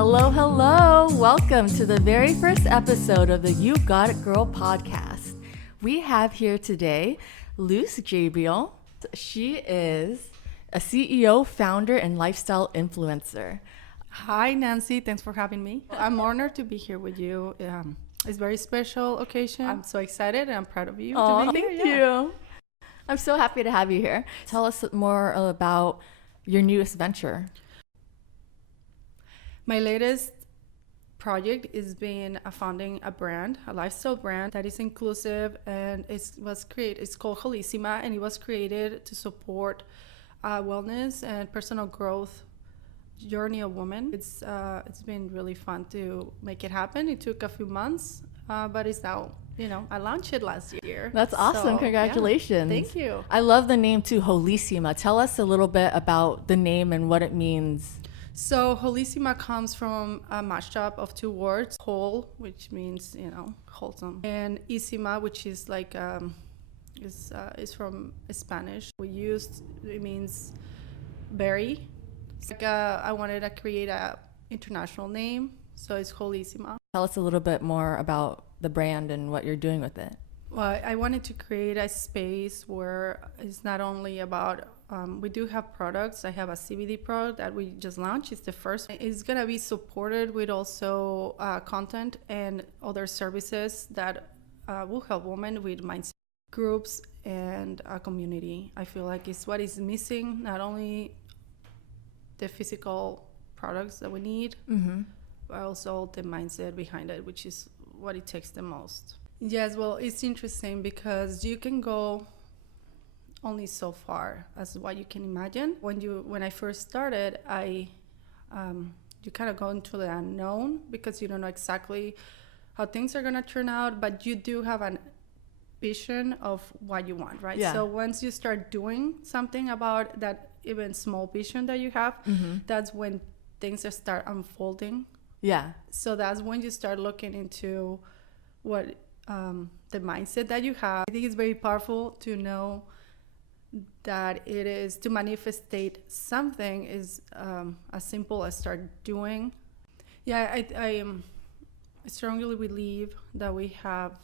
Hello, hello. Welcome to the very first episode of the You Got It Girl podcast. We have here today Luz Jabiel. She is a CEO, founder, and lifestyle influencer. Hi, Nancy. Thanks for having me. I'm honored to be here with you. It's a very special occasion. I'm so excited and I'm proud of you to be here. Thank you. I'm so happy to have you here. Tell us more about your newest venture. My latest project is founding a brand, a lifestyle brand that is inclusive, and it's called Holisima, and it was created to support wellness and personal growth journey of women. It's been really fun to make it happen. It took a few months, but it's now, I launched it last year. That's awesome. So, Congratulations. yeah, thank you. I love the name too, Holisima. Tell us a little bit about the name and what it means. So Holisima comes from a mashup of two words, whole, which means, wholesome, and isima, which is like, is from Spanish. It means berry. It's like I wanted to create a international name, so it's Holisima. Tell us a little bit more about the brand and what you're doing with it. Well, I wanted to create a space where it's not only about, we do have products. I have a CBD product that we just launched. It's the first. It's going to be supported with also content and other services that will help women with mindset groups and a community. I feel like it's what is missing, not only the physical products that we need, but also the mindset behind it, which is what it takes the most. Yes, well, it's interesting because you can go only so far as what you can imagine. When I first started, you kind of go into the unknown because you don't know exactly how things are going to turn out, but you do have a vision of what you want, right? Yeah. So once you start doing something about that even small vision that you have, that's when things start unfolding. Yeah. So that's when you start looking into what the mindset that you have. I think it's very powerful to know that it is to manifestate something is as simple as start doing. Yeah, I strongly believe that we have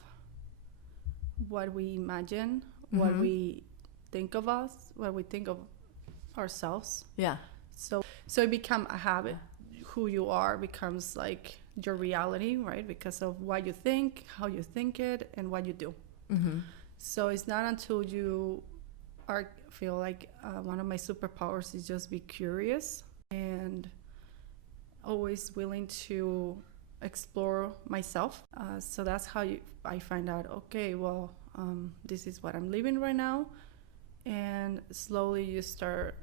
what we imagine, what we think of us, what we think of ourselves. Yeah. So it become a habit. Who you are becomes like your reality, right? Because of what you think, how you think it, and what you do. So it's not until you feel like one of my superpowers is just be curious and always willing to explore myself. So that's how I find out, okay, well, this is what I'm living right now. And slowly you start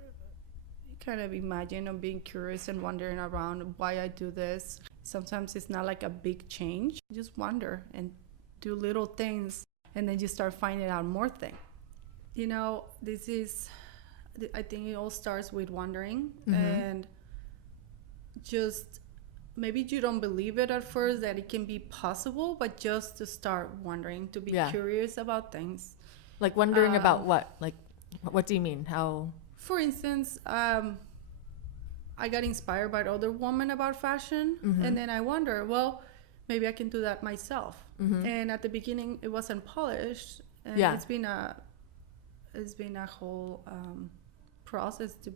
kind of imagine or being curious and wondering around why I do this. Sometimes it's not like a big change. You just wonder and do little things, and then you start finding out more things. I think it all starts with wondering, and just maybe you don't believe it at first that it can be possible, but just to start wondering, to be curious about things. Like wondering about what? Like, what do you mean? How? For instance, I got inspired by other women about fashion, and then I wonder, well, maybe I can do that myself. And at the beginning, it wasn't polished, and it's been a whole process to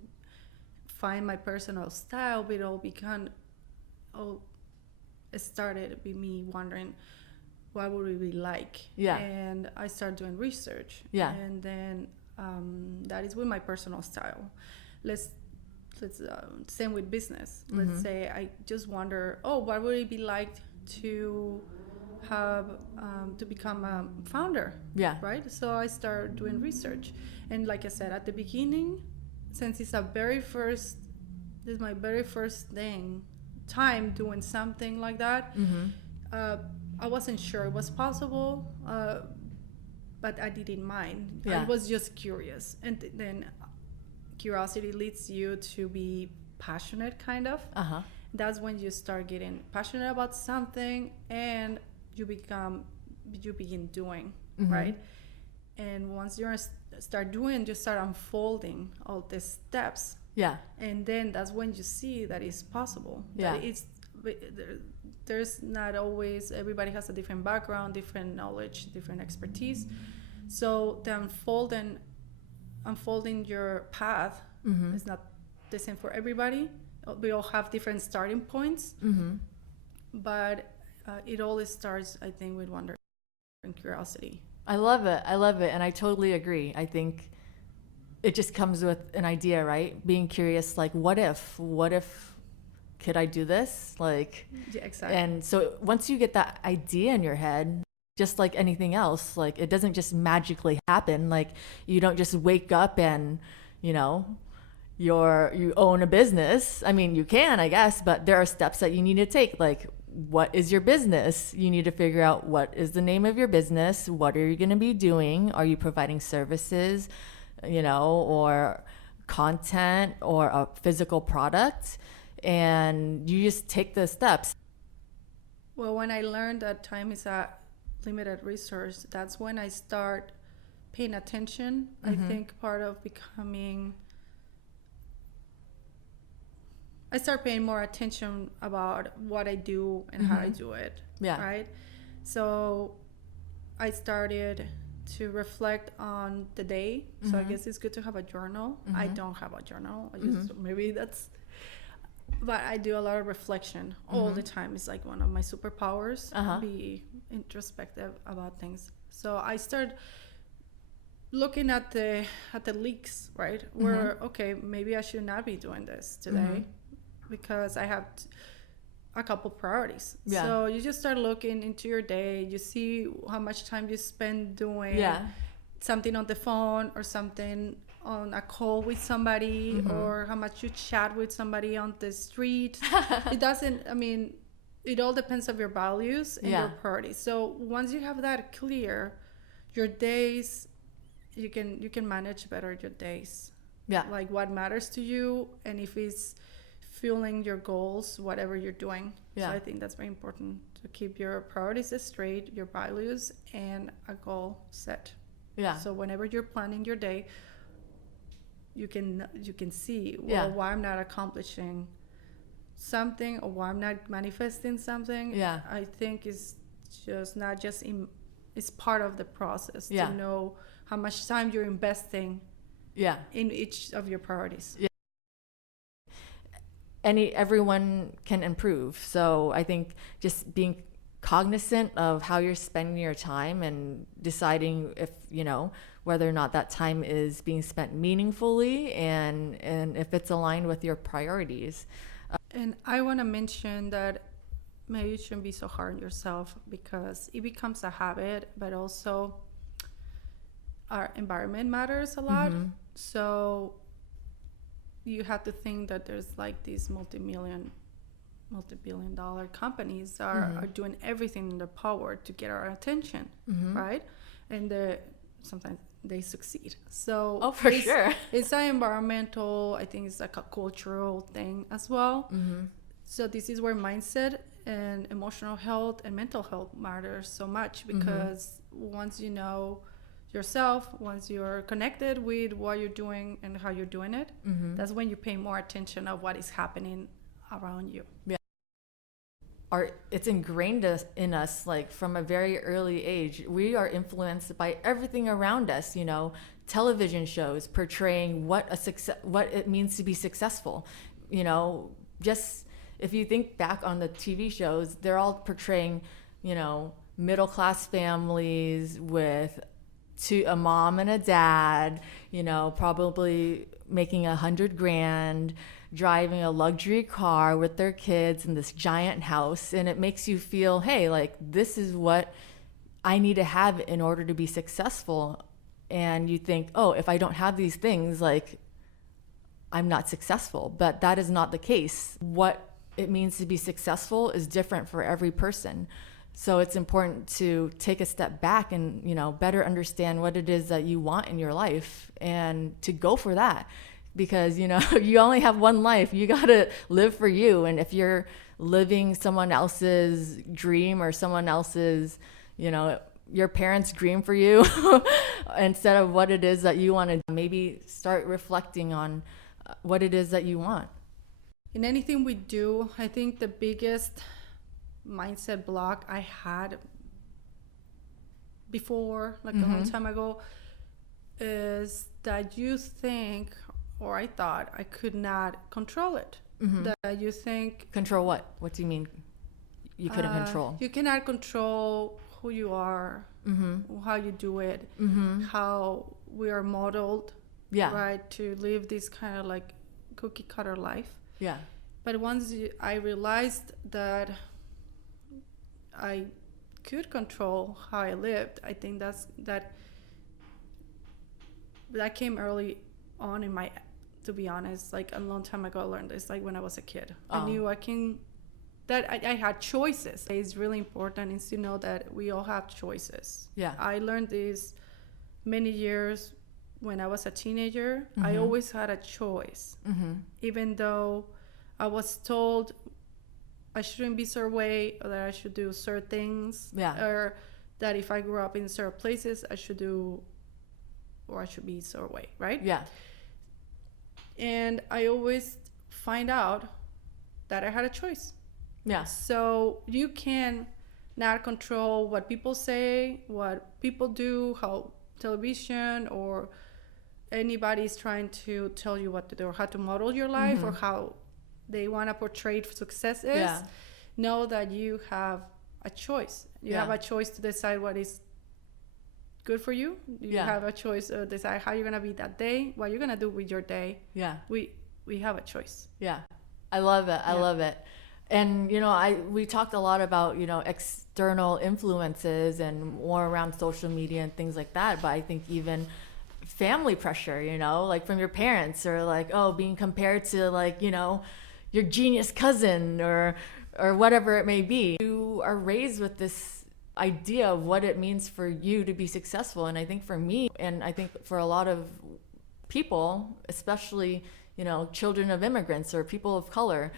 find my personal style. But it started with me wondering, what would it be like? Yeah. And I started doing research. Yeah. And then that is with my personal style. Let's same with business. Let's say I just wonder, what would it be like to have to become a founder? Yeah. Right. So I started doing research, and like I said at the beginning, since it's this is my very first time doing something like that. I wasn't sure it was possible. But I didn't mind. Yeah. I was just curious. And then curiosity leads you to be passionate, kind of. That's when you start getting passionate about something and you begin doing, right? And once you start doing, you start unfolding all the steps. Yeah. And then that's when you see that it's possible. Yeah. That it's there's not always, everybody has a different background, different knowledge, different expertise. So the unfolding your path is not the same for everybody. We all have different starting points, but it always starts, I think, with wonder and curiosity. I love it. And I totally agree. I think it just comes with an idea, right? Being curious, like, what if could I do this? Like, yeah, exactly. And so once you get that idea in your head, just like anything else, like, it doesn't just magically happen. Like, you don't just wake up and, you own a business. I mean, you can, I guess, but there are steps that you need to take. Like, what is your business? You need to figure out what is the name of your business. What are you going to be doing? Are you providing services, or content or a physical product? And you just take the steps. Well, when I learned that time is a limited resource, that's when I start paying attention. I think part of becoming, I start paying more attention about what I do and how I do it. Yeah. Right. So I started to reflect on the day. So I guess it's good to have a journal. I don't have a journal. I just, maybe that's, but I do a lot of reflection all the time. It's like one of my superpowers, be introspective about things. So I start looking at the leaks, right? Where, okay, maybe I should not be doing this today because I have a couple priorities. Yeah. So you just start looking into your day. You see how much time you spend doing something on the phone or something on a call with somebody, or how much you chat with somebody on the street. It all depends on your values and your priorities. So once you have that clear, your days, you can manage better your days. Yeah. Like what matters to you, and if it's fueling your goals, whatever you're doing. Yeah. So I think that's very important to keep your priorities straight, your values, and a goal set. Yeah. So whenever you're planning your day, you can see, well, why I'm not accomplishing something, or why I'm not manifesting something. Yeah. I think it's just not just it's part of the process to know how much time you're investing in each of your priorities. Yeah. Everyone can improve. So I think just being cognizant of how you're spending your time and deciding if, whether or not that time is being spent meaningfully and if it's aligned with your priorities. And I want to mention that maybe you shouldn't be so hard on yourself, because it becomes a habit, but also our environment matters a lot. So you have to think that there's like these multi-billion-dollar companies are doing everything in their power to get our attention, right? And sometimes they succeed. So for sure, it's an environmental, I think it's like a cultural thing as well. So this is where mindset and emotional health and mental health matters so much, because once you know yourself, once you're connected with what you're doing and how you're doing it, that's when you pay more attention of what is happening around you. Yeah. It's ingrained in us, like from a very early age. We are influenced by everything around us, television shows portraying what it means to be successful. Just if you think back on the TV shows, they're all portraying, middle-class families with a mom and a dad, probably making $100,000, driving a luxury car with their kids in this giant house. And it makes you feel, hey, like, this is what I need to have in order to be successful. And you think, oh, if I don't have these things, like, I'm not successful. But that is not the case. What it means to be successful is different for every person. So it's important to take a step back and, better understand what it is that you want in your life and to go for that. Because, you only have one life. You got to live for you. And if you're living someone else's dream or someone else's, your parents' dream for you, instead of what it is that you want to, maybe start reflecting on what it is that you want. in anything we do, I think the biggest mindset block I had before, like a long time ago, is that you think, or I thought, I could not control it. That you think... Control what? What do you mean you couldn't control? You cannot control who you are, how you do it, how we are modeled, right, to live this kind of like cookie cutter life. Yeah. But once I realized that I could control how I lived, I think that came early on in my, to be honest, like a long time ago I learned this, like when I was a kid. I knew I had choices. It's really important is to know that we all have choices. Yeah. I learned this many years when I was a teenager. I always had a choice. Even though I was told I shouldn't be certain way, or that I should do certain things, or that if I grew up in certain places, I should do, or I should be certain way, right? Yeah. And I always find out that I had a choice. Yeah. So you can not control what people say, what people do, how television or anybody's trying to tell you what to do or how to model your life or how they want to portray success is. Yeah. Know that you have a choice. You have a choice to decide what is good for you. You have a choice to decide how you're going to be that day, what you're going to do with your day. Yeah. We have a choice. Yeah. I love it. I love it. And, we talked a lot about, external influences and more around social media and things like that. But I think even family pressure, like from your parents or like, being compared to like, your genius cousin or whatever it may be. You are raised with this idea of what it means for you to be successful. And I think for me, and I think for a lot of people, especially, children of immigrants or people of color,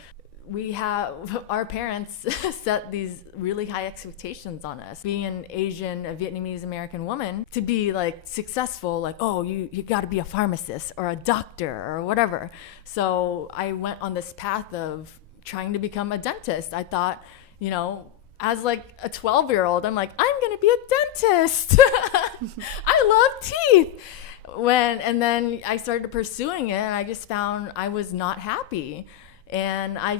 we have our parents set these really high expectations on us. Being an Asian, a Vietnamese American woman, to be like successful, like, you got to be a pharmacist or a doctor or whatever. So I went on this path of trying to become a dentist. I thought, as like a 12-year-old, I'm like, I'm going to be a dentist. I love teeth. And then I started pursuing it and I just found I was not happy. And I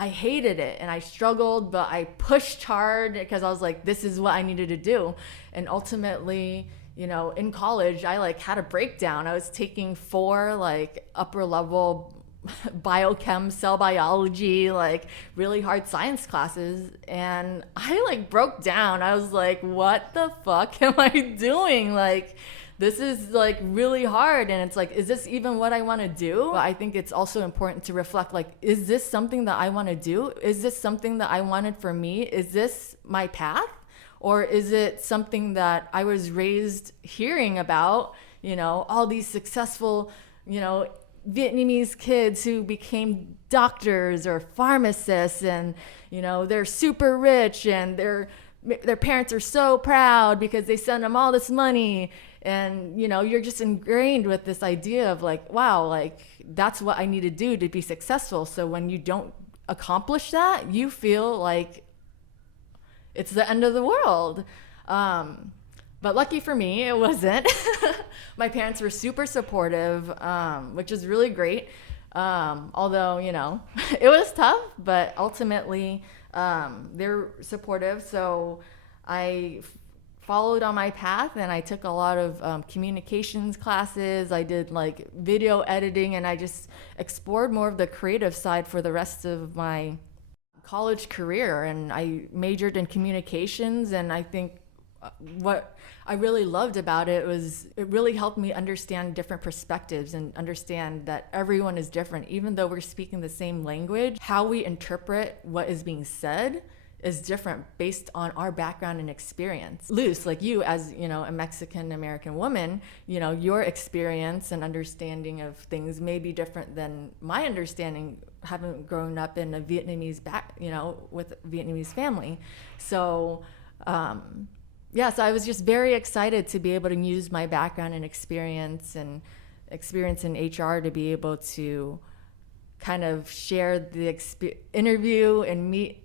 hated it and I struggled, but I pushed hard because I was like, this is what I needed to do. And ultimately, in college, I like had a breakdown. I was taking 4 like upper level biochem, cell biology, like really hard science classes. And I like broke down. I was like, what the fuck am I doing? Like, this is like really hard. And it's like, is this even what I want to do? But I think it's also important to reflect, like, is this something that I want to do? Is this something that I wanted for me? Is this my path? Or is it something that I was raised hearing about, all these successful, Vietnamese kids who became doctors or pharmacists and, they're super rich and their parents are so proud because they send them all this money. And, you're just ingrained with this idea of like, wow, like that's what I need to do to be successful. So when you don't accomplish that, you feel like it's the end of the world. But lucky for me, it wasn't. My parents were super supportive, which is really great. Although, it was tough, but ultimately they're supportive. So I followed on my path and I took a lot of communications classes. I did like video editing and I just explored more of the creative side for the rest of my college career. And I majored in communications, and I think what I really loved about it was it really helped me understand different perspectives and understand that everyone is different. Even though we're speaking the same language, how we interpret what is being said is different based on our background and experience. Luz, like you as, a Mexican American woman, your experience and understanding of things may be different than my understanding, having grown up in a Vietnamese with a Vietnamese family. So, so I was just very excited to be able to use my background and experience in HR to be able to kind of share the interview and meet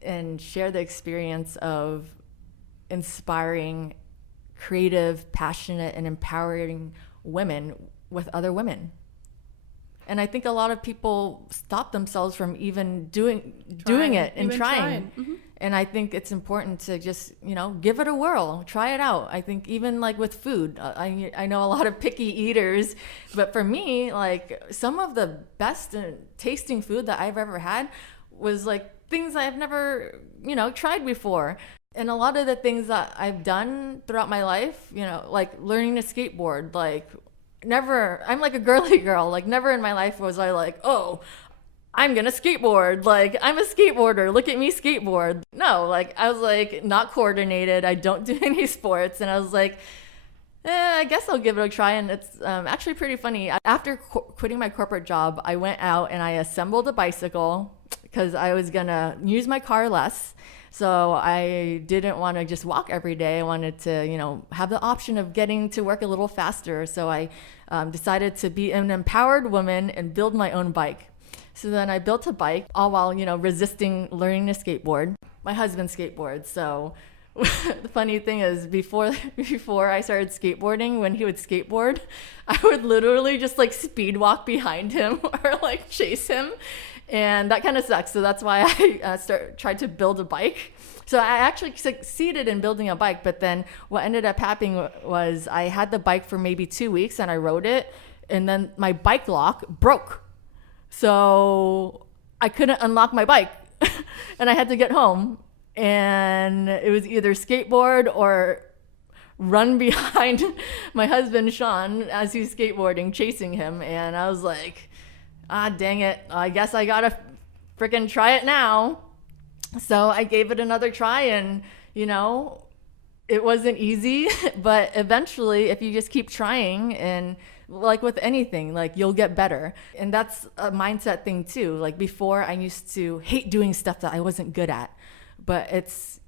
and share the experience of inspiring, creative, passionate, and empowering women with other women. And I think a lot of people stop themselves from even doing it and trying. Mm-hmm. And I think it's important to just, give it a whirl, try it out. I think even like with food, I know a lot of picky eaters, but for me, like some of the best tasting food that I've ever had was like things I've never, tried before. And a lot of the things that I've done throughout my life, like learning to skateboard, like I'm like a girly girl. Like never in my life was I like, oh, I'm gonna skateboard. Like I'm a skateboarder. Look at me skateboard. No, like I was like not coordinated. I don't do any sports. And I was like, I guess I'll give it a try. And it's actually pretty funny. After quitting my corporate job, I went out and I assembled a bicycle because I was gonna use my car less. So I didn't want to just walk every day. I wanted to, have the option of getting to work a little faster. So I decided to be an empowered woman and build my own bike. So then I built a bike all while, resisting learning to skateboard. My husband skateboards. So the funny thing is before I started skateboarding, when he would skateboard, I would literally just like speed walk behind him or like chase him. And that kind of sucks. So that's why I tried to build a bike. So I actually succeeded in building a bike. But then what ended up happening was I had the bike for maybe 2 weeks and I rode it. And then my bike lock broke. So I couldn't unlock my bike. And I had to get home. And it was either skateboard or run behind my husband, Sean, as he's skateboarding, chasing him. And I was like, dang it. I guess I gotta freaking try it now. So I gave it another try and, it wasn't easy, but eventually if you just keep trying and like with anything, like you'll get better. And that's a mindset thing too. Like before I used to hate doing stuff that I wasn't good at. But it's,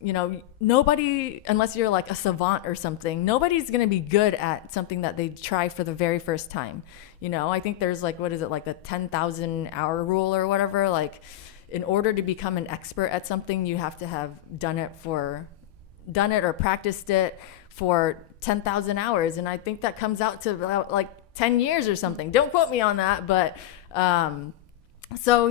nobody, unless you're like a savant or something, nobody's going to be good at something that they try for the very first time. I think there's like, what is it, like the 10,000 hour rule or whatever. Like in order to become an expert at something, you have to have done it or practiced it for 10,000 hours. And I think that comes out to about like 10 years or something. Don't quote me on that. But so,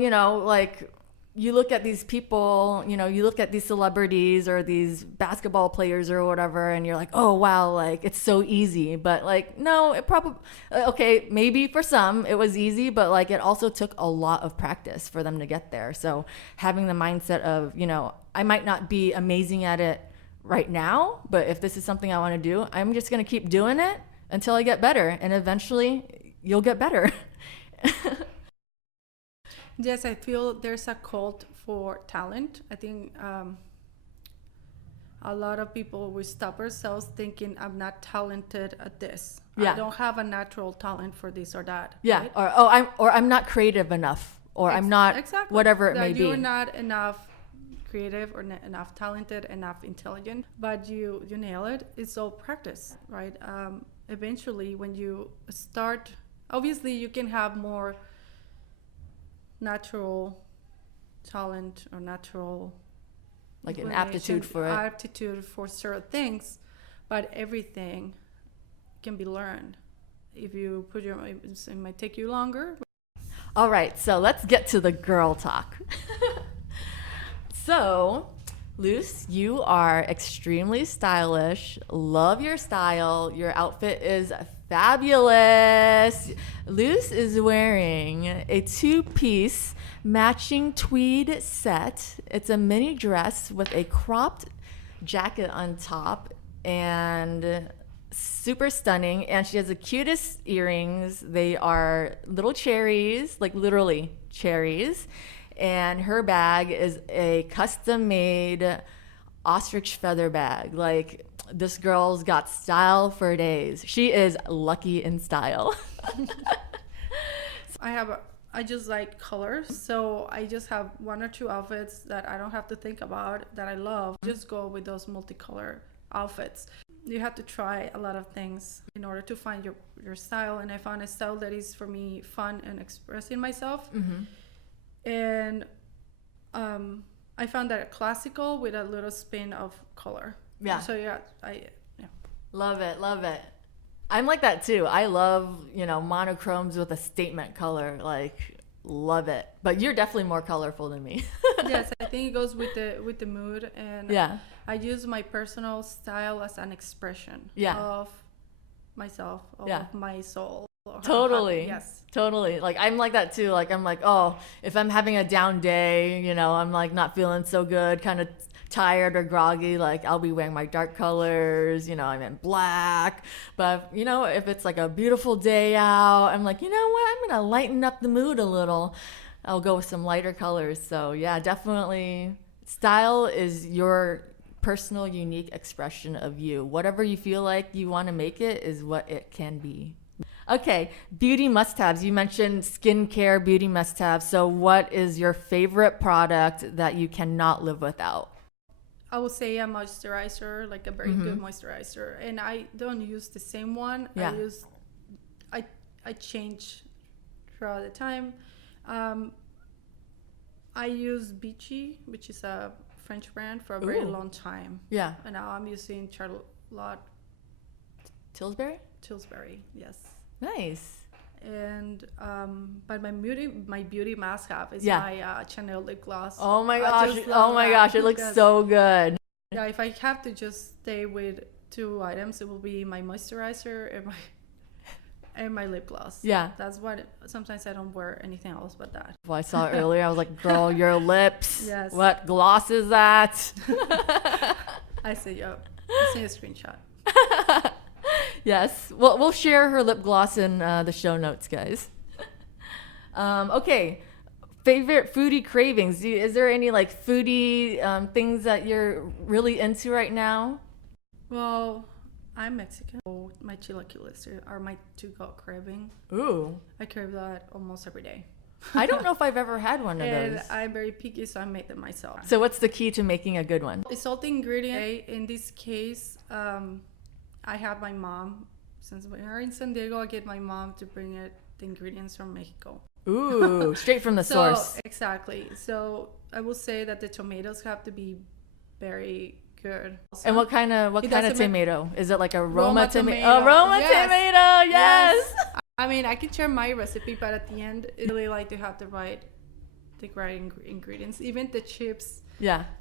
like, you look at these people, you look at these celebrities or these basketball players or whatever, and you're like, oh, wow, like it's so easy. But like, no, it probably, okay, maybe for some it was easy, but like it also took a lot of practice for them to get there. So having the mindset of, I might not be amazing at it right now, but if this is something I want to do, I'm just going to keep doing it until I get better. And eventually you'll get better. Yes, I feel there's a cult for talent. I think a lot of people, we stop ourselves thinking, I'm not talented at this. Yeah. I don't have a natural talent for this or that. Yeah. Right? I'm not creative enough, or I'm not exactly. Whatever it may be. You're not enough creative or enough talented, enough intelligent, but you nail it. It's all practice, right? Eventually, when you start, obviously you can have more natural talent or natural like an aptitude for certain things, but everything can be learned if you put it might take you longer. All right, so let's get to the girl talk. So Luz, you are extremely stylish, love your style, your outfit is fabulous. Luz is wearing a 2-piece matching tweed set. It's a mini dress with a cropped jacket on top and super stunning. And she has the cutest earrings. They are little cherries, like literally cherries. And her bag is a custom-made ostrich feather bag. Like, this girl's got style for days. She is lucky in style. I just like colors, so I just have 1 or 2 outfits that I don't have to think about that I love. Just go with those multicolor outfits. you have to try a lot of things in order to find your style. And I found a style that is for me fun and expressing myself. And I found that classical with a little spin of color. Yeah. So yeah. Love it. I'm like that too. I love, monochromes with a statement color. Like, love it. But you're definitely more colorful than me. Yes, I think it goes with the mood, and yeah. I use my personal style as an expression of myself, of my soul. Totally. Yes. Totally. Like, I'm like that too. Like, I'm like, oh, if I'm having a down day, I'm like not feeling so good, kind of tired or groggy, like I'll be wearing my dark colors, I'm in black. But if it's like a beautiful day out, I'm like, you know what, I'm gonna lighten up the mood a little. I'll go with some lighter colors. So yeah, definitely style is your personal unique expression of you. Whatever you feel like you want to make it is what it can be. Okay, beauty must-haves. You mentioned skincare, beauty must-haves. So what is your favorite product that you cannot live without? I would say a moisturizer, like a very good moisturizer. And I don't use the same one. Yeah. I change throughout the time. I use Beachy, which is a French brand, for a very long time. Yeah. And now I'm using Charlotte Tilbury, yes. Nice. And but my beauty must-have is my Chanel lip gloss. Oh my gosh, it looks so good. Yeah, if I have to just stay with 2 items, it will be my moisturizer and my lip gloss. Yeah, that's what. Sometimes I don't wear anything else but that. Well, I saw it earlier. I was like, girl, your lips. Yes. What gloss is that? I see a screenshot. Yes. Well, we'll share her lip gloss in the show notes, guys. Okay. Favorite foodie cravings. Is there any like foodie things that you're really into right now? Well, I'm Mexican. So my chilaquiles are my to-go craving. Ooh. I crave that almost every day. I don't know if I've ever had one of and those. I'm very picky, so I make them myself. So what's the key to making a good one? It's all the ingredients. In this case, I have my mom. Since we are in San Diego, I get my mom to bring the ingredients from Mexico. Ooh, straight from the source. Exactly. So I will say that the tomatoes have to be very good. And what kind of tomato? Is it like a Roma tomato? Roma tomato, yes. I mean, I can share my recipe, but at the end, I really like to have the right ingredients. Even the chips,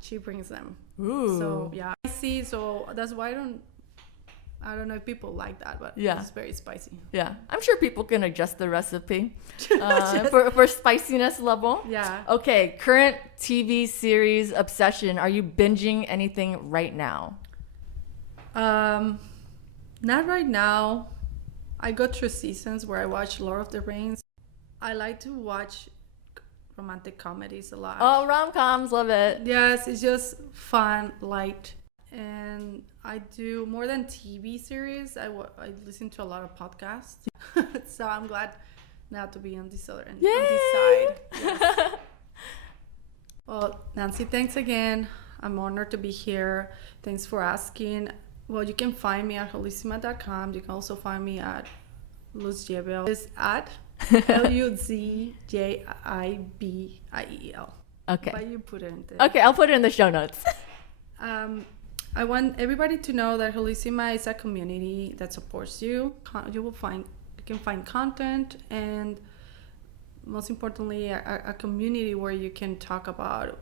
she brings them. Ooh. So yeah, I see. So that's why I don't know if people like that, but it's very spicy. Yeah, I'm sure people can adjust the recipe for spiciness level. Yeah. Okay, current TV series obsession. Are you binging anything right now? Not right now. I go through seasons where I watch Lord of the Rings. I like to watch romantic comedies a lot. Oh, rom-coms, love it. Yes, it's just fun, light. And I do more than TV series. I listen to a lot of podcasts. So I'm glad now to be on this other end, on this side. Yes. Well, Nancy, thanks again. I'm honored to be here. Thanks for asking. Well, you can find me at holisima.com. You can also find me at Luz Jabiel. It's at LuzJibiel. Okay. But you put it in there. Okay, I'll put it in the show notes. I want everybody to know that Holisima is a community that supports you. You can find content, and most importantly, a community where you can talk about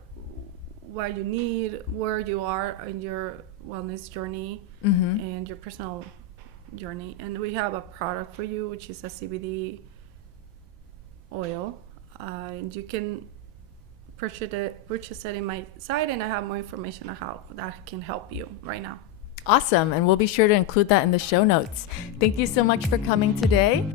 what you need, where you are in your wellness journey and your personal journey. And we have a product for you, which is a CBD oil, and you can purchase it in my site, and I have more information on how that can help you right now. Awesome, and we'll be sure to include that in the show notes. Thank you so much for coming today.